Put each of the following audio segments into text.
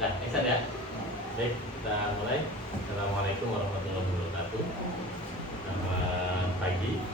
Ya, Iksan ya. Baik, kita mulai. Assalamualaikum warahmatullahi wabarakatuh. Selamat pagi.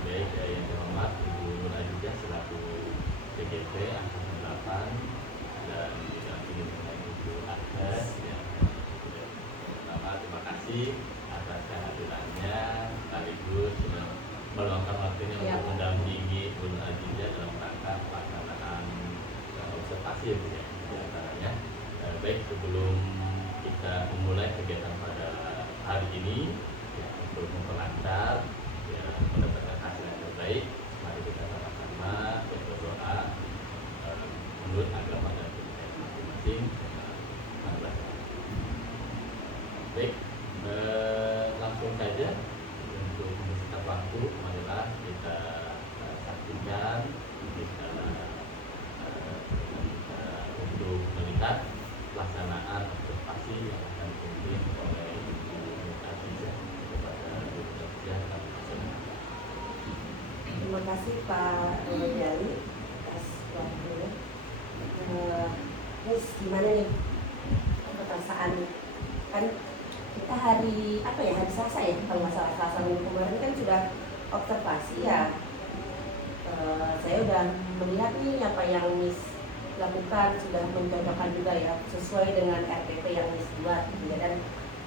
Baik, yang terhormat Ibu Nur Aziza selaku PGP Angkatan 8 dan juga Ibu Agnes yang pertama terima kasih atas kehadirannya sekaligus meluangkan waktunya untuk mendampingi Ibu Nur Aziza dalam rangka pelaksanaan observasi ya, diantaranya. Baik, sebelum kita memulai kegiatan pada hari ini ya, untuk memperlancar ya, mendapatkan hasil yang terbaik, mari kita sama-sama berdoa menurut agama dan budaya masing-masing. Baik, langsung saja untuk mengisi waktu, marilah kita saksikan kita untuk melihat pelaksanaan observasi yang akan dipimpin oleh Ibu Aziza kepada Bu Aziza. Terima kasih Pak Jali atas waktunya. Terus gimana nih perasaan kan kita hari hari Selasa ya, kalau nggak salah Selasa minggu kemarin kan sudah observasi ya. Saya udah melihat nih apa yang Miss lakukan, sudah mencocokkan juga ya sesuai dengan RPP yang Miss buat gitu ya. Dan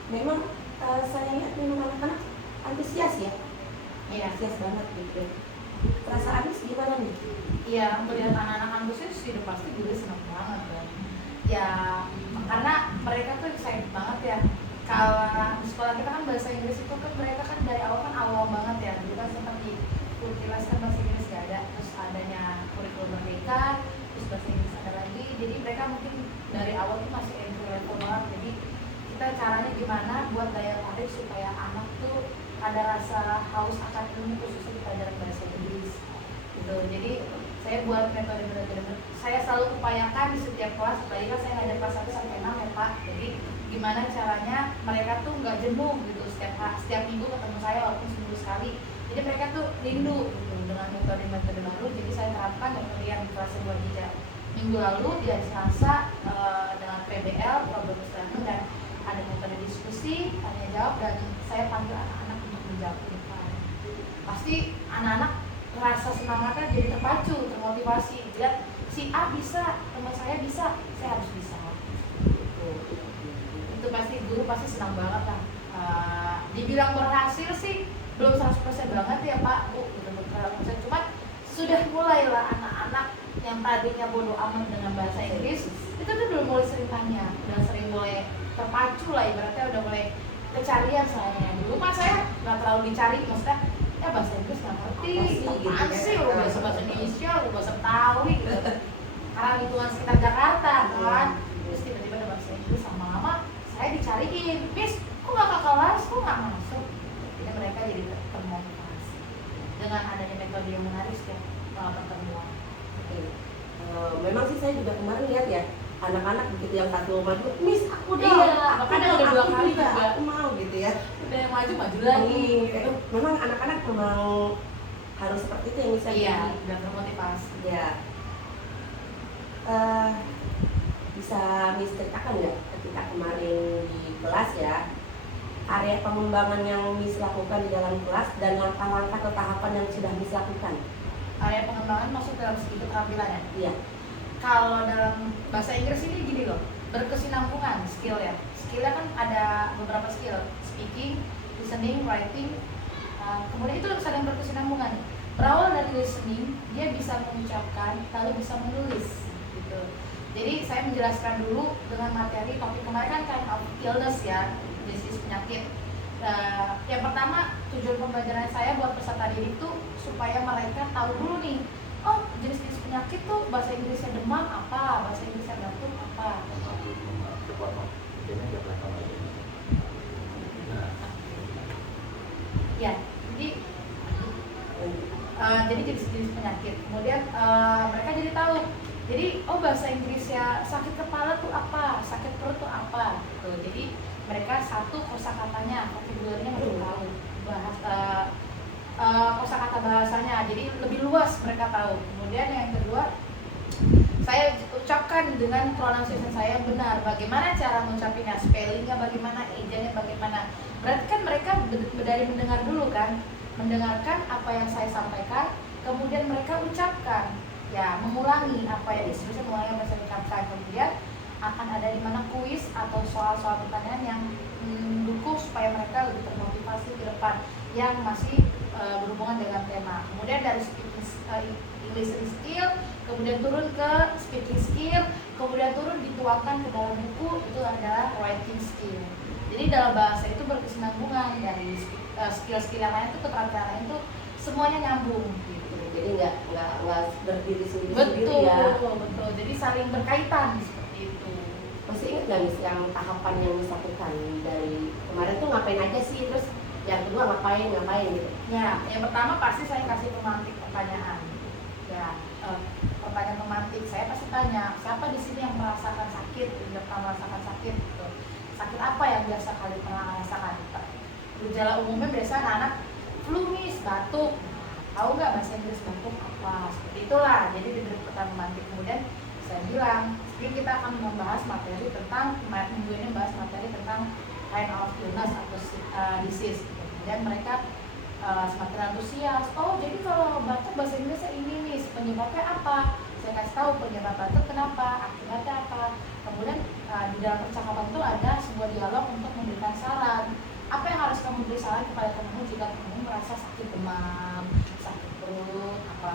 memang saya lihat memang anak-anak antusias ya, antusias banget gitu. Perasaan Miss gimana nih? Iya, melihat anak-anak antusias sih udah pasti gue senang banget kan. Ya, karena mereka tuh excited banget ya. Kalau di sekolah kita kan bahasa Inggris itu kan mereka kan dari awal kan awal banget ya. Jadi kan seperti kultilas kan bahasa Inggris gak ada, terus adanya kurikulum merdeka, terus bahasa Inggris ada lagi. Jadi mereka mungkin dari awal tuh masih entry level banget. Jadi kita caranya gimana buat daya tarik supaya anak tuh ada rasa haus akan ilmu khususnya di pelajaran bahasa Inggris gitu. Jadi saya buat metode benar-benar saya selalu upayakan di setiap kelas, apalagi kan saya ngajar kelas 1 sampai 6 ya Pak. Jadi gimana caranya mereka tuh nggak jenuh gitu setiap minggu ketemu saya walaupun seminggu sekali. Jadi mereka tuh rindu gitu dengan metode-metode baru. Jadi saya terapkan kemudian di kelas 2 Aziza minggu lalu di hari Selasa dengan PBL problem statement dan ada metode diskusi, tanya jawab, dan saya panggil anak-anak untuk menjawab di depan. Pasti anak-anak rasa semangatnya jadi terpacu, termotivasi. Lihat si A bisa, teman saya bisa, saya harus bisa. Itu pasti guru pasti senang banget lah. Dibilang berhasil sih belum 100% banget ya Pak Bu, belum 100%, cuma sudah mulailah anak-anak yang tadinya bodoh amat dengan bahasa Inggris itu tuh udah mulai sering tanya, udah sering mulai terpacu lah, ibaratnya udah mulai kecarian. Saya dulu mah saya nggak terlalu dicari, maksudnya ya bahasa Inggris nggak ngerti, apaan sih lu bahasa Indonesia, lu bahasa Betawi gitu, karena lingkungan sekitar Jakarta kan. Terus tiba-tiba ada bahasa Inggris, lama-lama saya dicariin, Miss kok nggak ke kelas, kok nggak masuk. Jadi mereka jadi termotivasi dengan adanya metode yang menarik setiap pertemuan. Memang sih saya juga kemarin lihat ya, anak-anak begitu yang satu maju, Miss aku dong, Iya, makanya udah 2 kali juga aku mau gitu ya. Udah yang maju lagi. Itu memang anak-anak memang harus seperti itu yang bisa Iya, udah termotivasi. ya. Bisa Miss ceritakan nggak ketika kemarin di kelas ya, area pengembangan yang Miss lakukan di dalam kelas dan langkah-langkah atau tahapan yang sudah Miss lakukan? Area pengembangan masuk dalam segi keterampilan ya? Iya. Kalau dalam bahasa Inggris ini gini loh, berkesinambungan skill ya. Skillnya kan ada beberapa skill, speaking, listening, writing. Kemudian itu saling berkesinambungan. Berawal dari listening, dia bisa mengucapkan, lalu bisa menulis gitu. Jadi saya menjelaskan dulu dengan materi topik kemarin kan kind of illness ya, jenis penyakit. Yang pertama, tujuan pembelajaran saya buat peserta didik itu supaya mereka tahu dulu nih, oh jenis-jenis penyakit tuh bahasa Inggrisnya demam apa, bahasa Inggrisnya batuk apa. Ya, jadi jenis-jenis penyakit. Kemudian mereka jadi tahu. Jadi bahasa Inggrisnya sakit kepala tuh apa, sakit perut tuh apa. Tuh, jadi mereka satu kosakatanya, vocabulary-nya mereka tahu. Kosakata bahasanya, jadi lebih luas mereka tahu. Kemudian yang kedua, saya ucapkan dengan pronunciation saya yang benar. Bagaimana cara mengucapinnya, spellingnya bagaimana, ejanya bagaimana. Berarti kan mereka dari mendengar dulu kan, mendengarkan apa yang saya sampaikan, kemudian mereka ucapkan, ya mengulangi apa yang instruksi, mengulangi apa yang saya ucapkan. Kemudian akan ada di mana kuis atau soal-soal pertanyaan yang mendukung supaya mereka lebih termotivasi ke depan yang masih berhubungan dengan tema. Kemudian dari speaking English skill, kemudian turun ke speaking skill, kemudian turun dituangkan ke dalam buku, itu adalah writing skill. Jadi dalam bahasa itu berkesinambungan, dari skill-skill yang lain itu keterampilan lain itu semuanya nyambung gitu. Jadi nggak berdiri sendiri Betul, ya. betul. Jadi saling berkaitan seperti itu. Masih ingat nggak Miss yang tahapan yang dilakukan dari kemarin tuh ngapain aja sih, terus yang kedua ngapain gitu? Ya, yang pertama pasti saya kasih pemantik pertanyaan. Ya, pertanyaan pemantik. Saya pasti tanya, siapa di sini yang merasakan sakit, yang pernah merasakan sakit gitu. Sakit apa yang biasa kali pernah rasakan? Gejala umumnya biasa anak flu, Miss, batuk. Tahu nggak bahasa Inggris batuk apa? Seperti itulah. Jadi diberi pertanyaan pemantik. Kemudian saya bilang, sekarang kita akan membahas materi tentang, minggu ini bahas materi tentang kind of illness atau disease. Kemudian mereka semakin antusias. Oh, jadi kalau batuk bahasa Inggrisnya ini nih, penyebabnya apa? Saya kasih tahu penyebab batuk kenapa, akibatnya apa. Kemudian di dalam percakapan itu ada sebuah dialog untuk memberikan saran. Apa yang harus kamu beri saran kepada temanmu jika temanmu merasa sakit demam, sakit perut, apa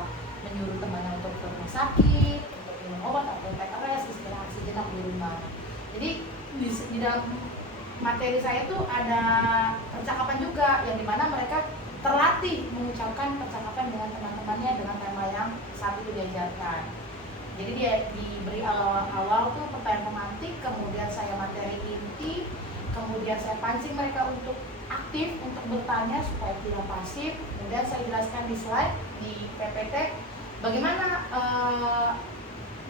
menyuruh temannya untuk ke rumah sakit, untuk minum obat atau TKRS, istirahat sejenak di rumah. Jadi di dalam materi saya tuh ada percakapan juga yang dimana mereka terlatih mengucapkan percakapan dengan teman-temannya dengan tema yang saat itu diajarkan. Jadi dia diberi awal-awal tuh pertanyaan pemantik, kemudian saya materi inti, kemudian saya pancing mereka untuk aktif, untuk bertanya supaya tidak pasif. Kemudian saya jelaskan di slide, di PPT, bagaimana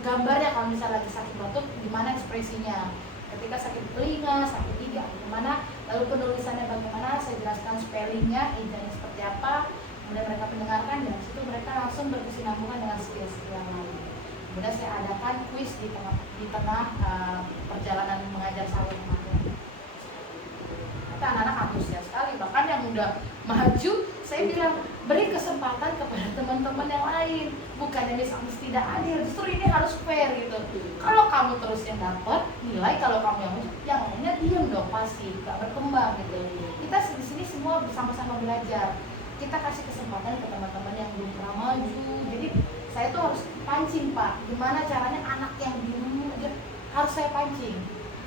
gambarnya kalau misalnya lagi sakit batuk, gimana ekspresinya. Ketika sakit telinga, sakit gigi, atau kemana, lalu penulisannya bagaimana, saya jelaskan spellingnya, ejanya seperti apa, kemudian mereka mendengarkan, dan situ mereka langsung berkesinambungan dengan skill-skill yang lain. Kemudian saya adakan kuis di tengah perjalanan mengajar saya kemarin. Kata anak-anak antusias sekali, bahkan yang udah maju, saya bilang beri kesempatan kepada teman-teman yang lain, bukannya misalnya tidak adil, justru ini harus fair gitu. Kalau kamu terus yang dapat nilai, kalau kamu yang lainnya diam dong, pasti gak berkembang gitu. Kita di sini semua bersama-sama belajar, kita kasih kesempatan ke teman-teman yang belum pernah maju. Jadi saya tuh harus pancing, Pak, gimana caranya anak yang bingung aja harus saya pancing.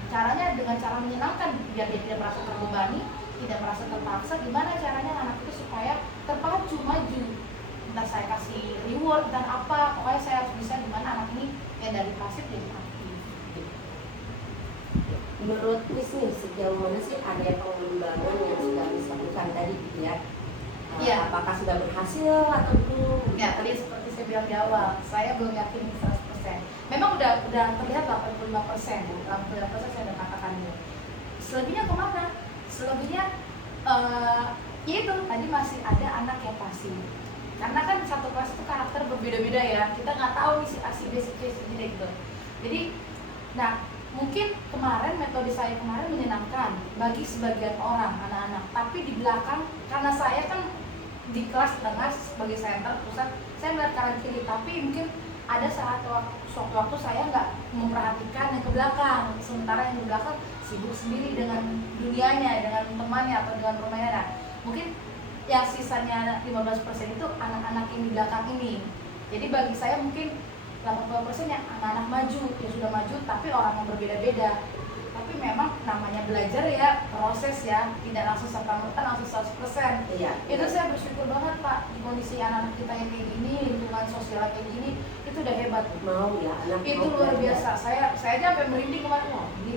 Caranya dengan cara menyenangkan, biar dia tidak merasa terbebani, tidak merasa terpaksa. Gimana caranya anak itu supaya terpacu maju, entah saya kasih reward dan apa, pokoknya saya harus bisa gimana anak ini yang dari pasif jadi aktif. Menurut Miss nih, sejauh mana sih ada pengembangan yang sudah Miss lakukan tadi gitu ya? Iya. Apakah sudah berhasil atau belum? Ya, tadi seperti saya bilang di awal, saya belum yakin 100%. Memang udah terlihat 85%, 85% saya udah katakan itu. Selebihnya kemana? Selebihnya ya itu tadi masih ada anak yang pasif. Karena kan satu kelas itu karakter berbeda-beda ya. Kita nggak tahu nih si A, si B, si C, si D gitu. Jadi, nah mungkin kemarin metode saya kemarin menyenangkan bagi sebagian orang anak-anak. Tapi di belakang, karena saya kan di kelas tengah sebagai center pusat, saya melihat kanan kiri. Tapi mungkin ada suatu waktu saya nggak memperhatikan yang ke belakang, sementara yang di belakang sibuk sendiri dengan dunianya, dengan temannya atau dengan permainannya. Nah, mungkin yang sisanya 15% itu anak-anak yang di belakang ini. Jadi bagi saya mungkin 80% yang anak-anak maju, yang sudah maju tapi orang yang berbeda-beda. Tapi memang namanya belajar ya, proses ya, tidak langsung serta-merta langsung 100%. Iya. Itu saya bersyukur banget, Pak, di kondisi anak-anak kita yang kayak gini, lingkungan sosial kayak gini, itu udah hebat. Mau ya anak Itu mau luar belajar. biasa. Saya aja sampai merinding kemarin. Wah, ini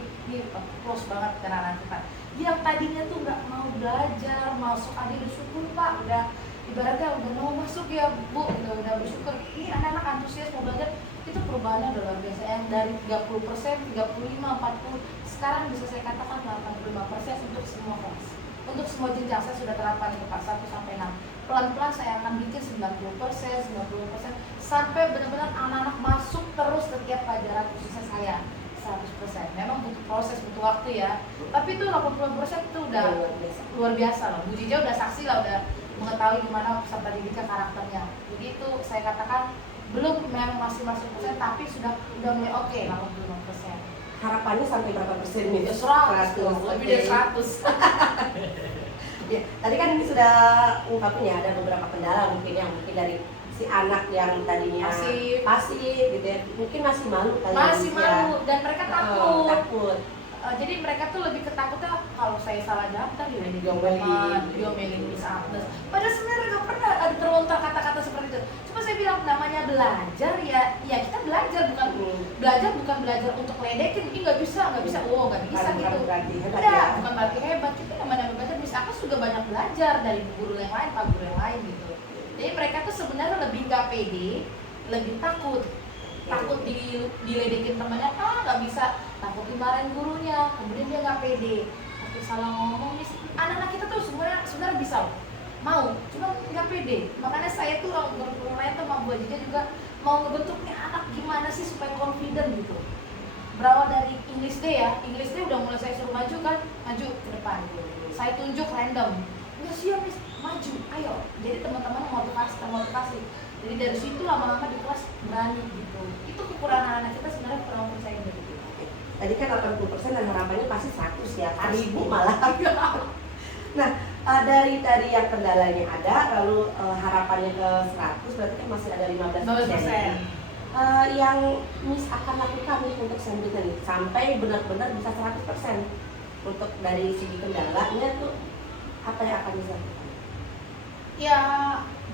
close banget dengan anak kita. Yang tadinya tuh nggak mau belajar, masuk aja bersyukur, Pak, udah ibaratnya udah mau masuk ya Bu, udah bersyukur. Ini anak-anak antusias mau belajar, itu perubahannya udah luar biasa. Yang dari 30%, 35, 40, sekarang bisa saya katakan 85% untuk semua kelas. Untuk semua jenjang saya sudah terapkan itu Pak 1 sampai 6. Pelan-pelan saya akan bikin 90%, 90% sampai benar-benar anak-anak masuk terus setiap pelajaran khususnya saya 100%. Memang butuh proses, butuh waktu ya. Tapi itu 80% itu udah luar biasa loh. Bu Jija udah saksi lah, udah mengetahui gimana peserta didiknya karakternya. Jadi itu saya katakan belum memang masih masuk persen, tapi sudah mulai oke 85%. Harapannya sampai berapa persen nih? 100, lebih dari 100. Ya, tadi kan ini sudah ungkapin ya, ada beberapa kendala mungkin yang mungkin dari si anak yang tadinya pasif gitu ya, mungkin masih malu kali masih ya. malu dan mereka takut. Takut. Jadi mereka tuh lebih ketakutnya kalau saya salah daftar diomelin Miss Agnes. Padahal sebenarnya nggak pernah ada terlontar kata-kata seperti itu. Cuma saya bilang namanya belajar ya kita belajar bukan belajar untuk ledekin. Mungkin nggak bisa nggak bisa gitu. Bukan berarti hebat. Kita namanya belajar. Miss Agnes juga banyak belajar dari guru yang lain, pak guru yang lain gitu. Jadi mereka tuh sebenarnya lebih nggak pede, lebih takut diledekin temannya, nggak bisa, takut dimarahin gurunya, kemudian dia nggak pede, takut salah ngomong. Anak-anak kita tuh sebenarnya bisa mau, cuma nggak pede. Makanya saya tuh guru lain tuh sama Bu Jija juga mau ngebentuk nih anak gimana sih supaya confident gitu. Berawal dari English Day ya, English Day udah mulai saya suruh maju ke depan, saya tunjuk random, nggak siap Miss, maju, ayo. Jadi teman-teman motivasi. Jadi dari situ lama-lama di kelas berani gitu. Itu kekurangan anak kita sebenarnya kurang percaya diri. Tadi kan 80% dan harapannya pasti 100 ya, 1000 malah. Nah, dari yang kendalanya ada, lalu harapannya ke 100, berarti kan masih ada 15%. Yang Miss akan lakukan nih untuk selanjutnya nih, sampai benar-benar bisa 100%. Untuk dari segi kendalanya tuh apa yang akan Miss lakukan? Ya,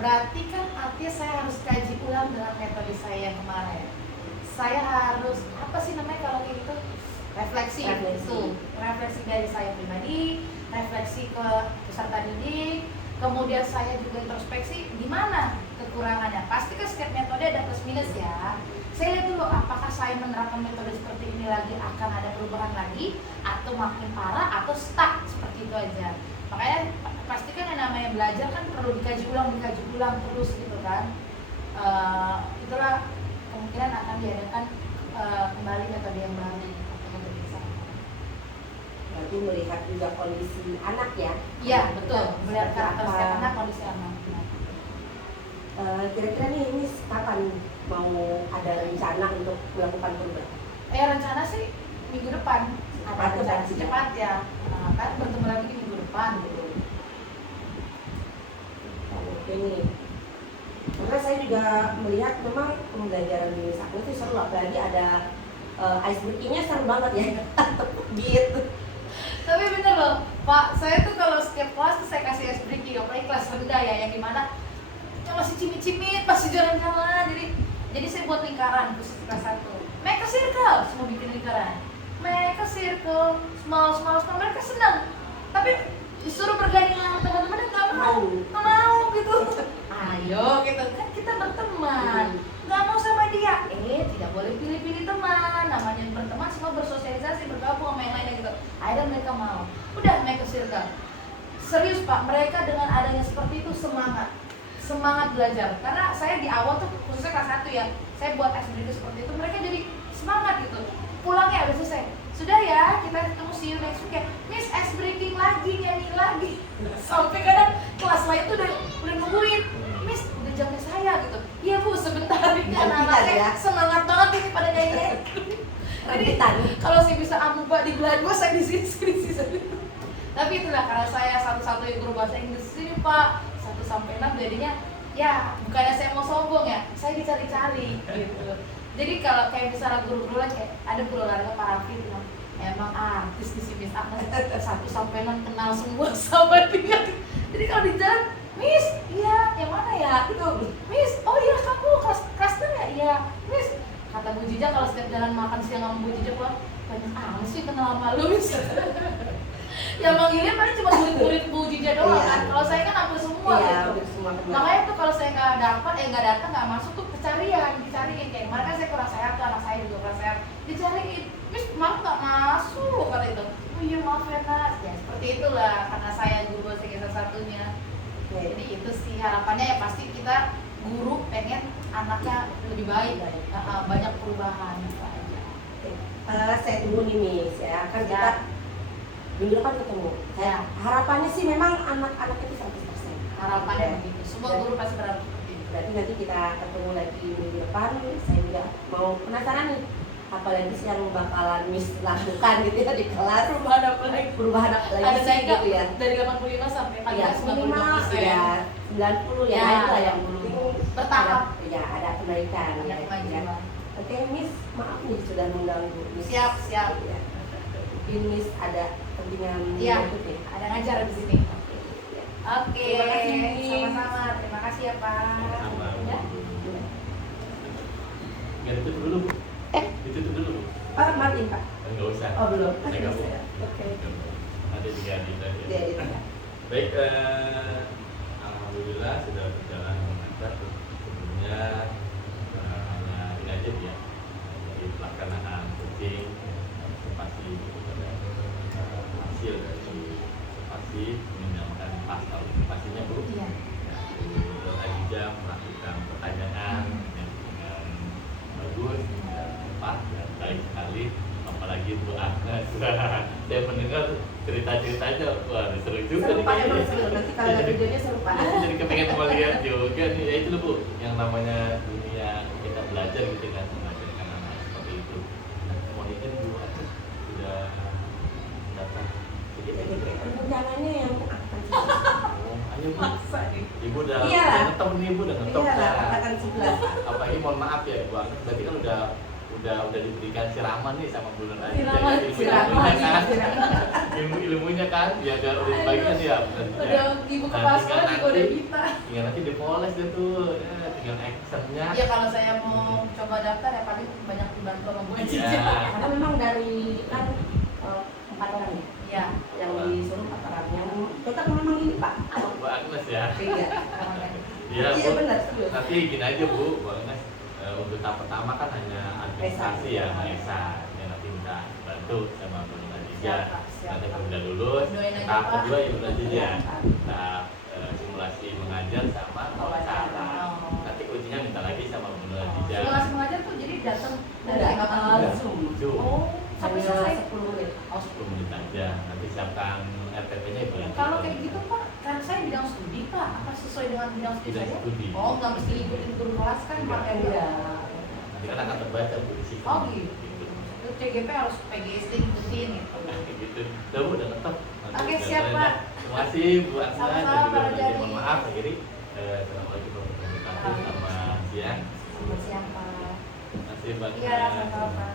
berarti kan artinya saya harus kaji ulang dengan metode saya yang kemarin. Saya harus, apa sih namanya kalau kayak gitu? Refleksi. Refleksi dari saya pribadi, refleksi ke peserta didik, kemudian saya juga introspeksi di mana kekurangannya. Pasti kan setiap metode ada plus minus ya. Saya lihat dulu apakah saya menerapkan metode seperti ini lagi akan ada perubahan lagi, atau makin parah, atau stuck seperti itu aja. Makanya pastikan yang namanya belajar kan perlu dikaji ulang terus gitu kan. Itulah kemungkinan akan diadakan kembali metode yang baru atau metode yang sama. Berarti melihat juga kondisi anak ya? Iya betul, melihat karakter setiap anak, kondisi anak. Kira-kira nih ini kapan mau ada rencana untuk melakukan perubahan? Rencana sih minggu depan. Cepat ya. Kan bertemu lagi di minggu depan gitu. Oke nih. Karena saya juga melihat memang pembelajaran di Miss Agnes itu seru, apalagi ada ice breaking-nya seru banget ya. Gitu. Tapi bener loh, Pak, saya tuh kalau setiap kelas tuh saya kasih ice breaking, apalagi kelas rendah ya, yang dimana masih cimit-cimit, masih jalan-jalan. Jadi saya buat lingkaran khusus kelas 1. Make a circle, semua bikin lingkaran. Make a circle, small, mereka senang. Tapi disuruh bergandingan teman-teman nggak mau gitu. Ayo gitu kan, kita berteman, nggak mau sama dia, tidak boleh pilih-pilih teman. Namanya berteman semua bersosialisasi, bergabung sama yang lainnya gitu. Akhirnya mereka mau, udah make a circle. Serius Pak, mereka dengan adanya seperti itu semangat belajar. Karena saya di awal tuh khususnya kelas 1 ya, saya buat icebreaker seperti itu, mereka jadi semangat gitu. Pulangnya udah selesai, sudah ya, kita ketemu see you next week ya. Miss ice breaking lagi, nyanyi lagi. Sampai kadang kelas lain tuh udah nungguin, Miss udah jamnya saya gitu. Iya Bu, sebentar ini anak-anaknya ya. Semangat banget ini pada nyanyi. Jadi kalau saya bisa amuba di belakang saya di sini. Tapi itulah karena saya satu-satunya guru bahasa Inggris sini Pak, 1 sampai 6 jadinya ya bukannya saya mau sombong ya, saya dicari-cari gitu. Jadi kalau kayak misalnya guru-guru lain kayak ada guru olahraga Pak Raffi bilang, emang artis di sini Miss Agnes 1 sampai 6 kenal semua sama dia. Jadi kalau di jalan, Miss, iya, yang mana ya? Itu, Miss, oh iya kamu kelas 6 ya? Iya, Miss. Kata Bu Jija kalau setiap jalan makan siang sama Bu Jija pulang, banyak sih kenal sama lu Miss. Yang manggilnya paling cuma murid-murid Bu Jija doang kan. Kalau saya kan hampir semua gitu. Makanya tuh kalau saya nggak datang nggak masuk tuh dicariin kayak kemarin kan saya kurang sehat tuh, anak saya juga kurang sehat, dicariin, Miss maaf nggak masuk kata itu. Oh iya maaf ya Nas, ya seperti itulah karena saya guru bahasa Inggris satunya. Oke. Jadi itu sih harapannya ya, pasti kita guru pengen anaknya lebih baik, banyak perubahan gitu aja. Saya tunggu nih Miss ya, kan kita minggu depan ketemu. Ya. Harapannya sih memang anak-anak itu 100%. Harapannya Ya. begitu. Semua guru pasti berharap seperti itu. Berarti nanti kita ketemu lagi minggu depan. Saya juga mau penasaran nih, apalagi sih yang bakalan Miss lakukan gitu ya di kelas. Perubahan apa lagi? Perubahan apa lagi Ada sih naik gitu ya? dari 85 sampai paling Ya, nggak minimal 92%. ya 90 ya, Ya, itulah yang penting bertahap. ya ada kenaikan Ada ya. kemajuan. Oke Miss, maaf nih sudah mengganggu Miss. Siap, siap. Ya. Mungkin Miss ada kepentingan Iya, berikutnya. ada ngajar di sini. Oke, Terima kasih. sama-sama. Terima kasih ya Pak. Sama. Ya. Nggak ditutup dulu Bu. Ditutup dulu Bu. Pak Martin Pak. Nggak usah. Oh belum. Saya nggak Bu. Oke. Ada 3 adik tadi. Ya, itu ya. Baik, alhamdulillah sudah berjalan dengan lancar. Sebelumnya hanya ini aja ya, jadi pelaksanaan coaching, observasi kepada hasil dari observasi menyamakan pasal observasinya Bu. Iya. Ya, Bu Adija melakukan pertanyaan yang dengan bagus dan tepat dan baik sekali. Apalagi Bu Agnes, saya mendengar cerita-ceritanya, wah seru juga Seru nih Pak, kayaknya. emang seru. Nanti kalau ada videonya seru Pak. Jadi kepengen mau lihat juga nih, ya itu loh Bu, yang namanya dunia kita belajar gitu kan, mengajarkan anak seperti itu. Nah, mau ini Bu Agnes sudah datang sedikit. Rencananya yang akan Oh, ayo Bu, Masa nih? Ibu udah Iya. ngetop nih Bu, udah ngetop Iya lah, ya. akan 11. Apalagi mohon maaf ya Bu Agnes, berarti kan udah diberikan siraman nih sama Bu Nur Aziza. Siraman, Ilmu-ilmunya kan, siraman. ilmu-ilmunya kan, ya udah dibagikan ya. Udah ibu kepala sekolah juga udah bisa. Tinggal nanti dipoles deh tuh, ya, tinggal actionnya. Ya kalau saya mau coba daftar ya paling banyak dibantu sama Bu Aziza. Iya. Karena memang dari kan 4 orang ya, Iya. yang disuruh 4 orang yang tetap memang ini Pak. Bu Agnes ya. Iya. Iya Iya Bu. benar serius. Nanti gini aja Bu Agnes, untuk tahap pertama kan hanya administrasi ya, Maesa. Ya nanti minta bantu sama Bu Nur Aziza. Siap, Pak, siap. Nanti kalau udah lulus, Doain aja, tahap Pak. kedua ya Bu Aziza. Tahap simulasi mengajar sama wawancara. Oh. Nanti ujinya minta lagi sama Bu Nur Aziza. Simulasi mengajar tuh jadi datang dari Udah, kapan? Zoom. Zoom. Oh, sampai selesai. 10 menit. Oh, 10 menit aja. Nanti siapkan RTP-nya Ibu Aziza. kalau kayak gitu Pak, kan saya bidang studi Pak, apa sesuai dengan bidang studi Bidang saya? studi. Oh, nggak mesti ikutin turun kelas kan Enggak. pakai Iya. Nanti kan akan terbaca Bu di situ. Oh, gitu. Itu CGP harus PGSD ngikutin gitu. Gitu. Udah Bu, udah ngetop. Oke, siap, Pak. Terima kasih Bu Aksana dan Sama-sama, juga Pak Bu Aziza. Rajani. Mohon maaf akhiri. Assalamualaikum warahmatullahi wabarakatuh. Selamat siang. Selamat siang Pak. Terima kasih Mbak. Iya, sama-sama Pak.